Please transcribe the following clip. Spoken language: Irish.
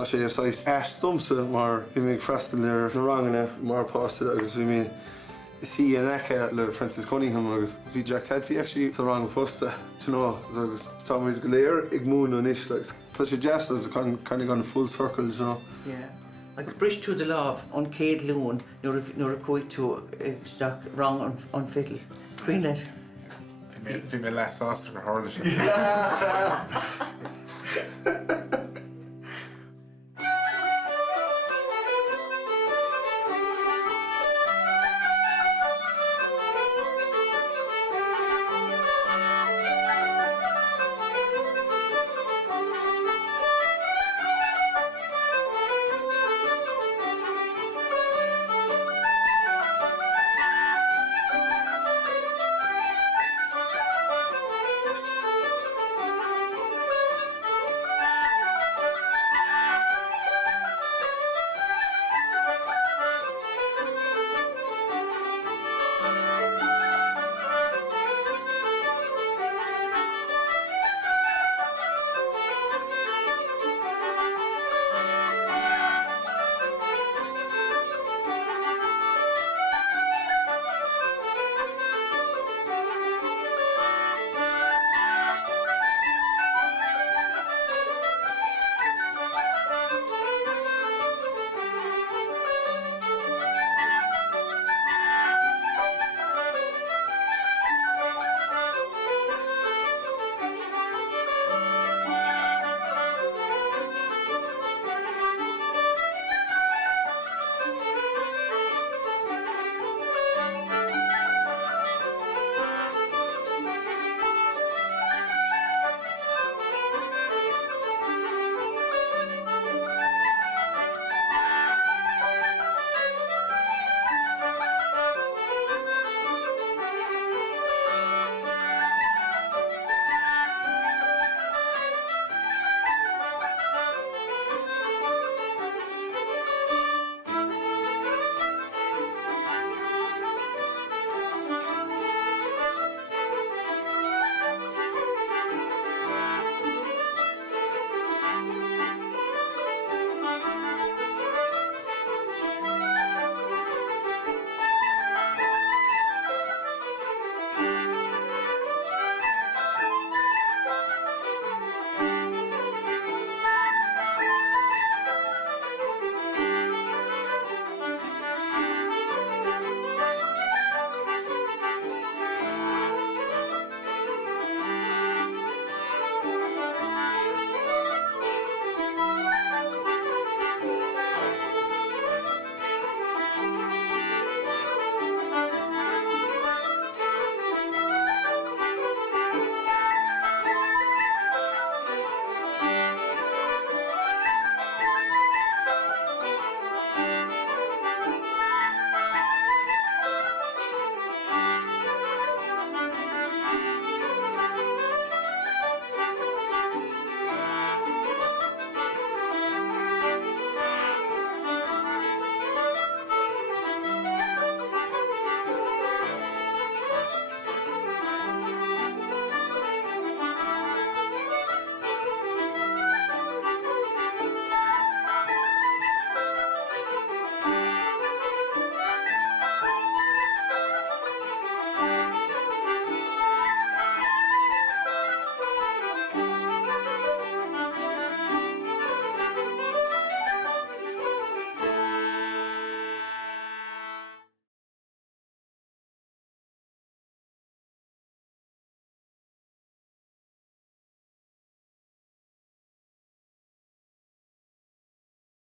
tá sé sais domsa mar bhí mé freistal ar na rangana mar páiste agus bhí mé sí an eice le Francis Cunningham agus bhí Jack Telty actually sa rang fosta agus tá muid go léir ag mún an is like. Tá sé jazz as kind of gone full circle, you know. Yeah. Like Bridge to the Love on Cade Loon, nor a quite to Jack wrong on fiddle. Queen it. Fi mé les ásta go hála sé.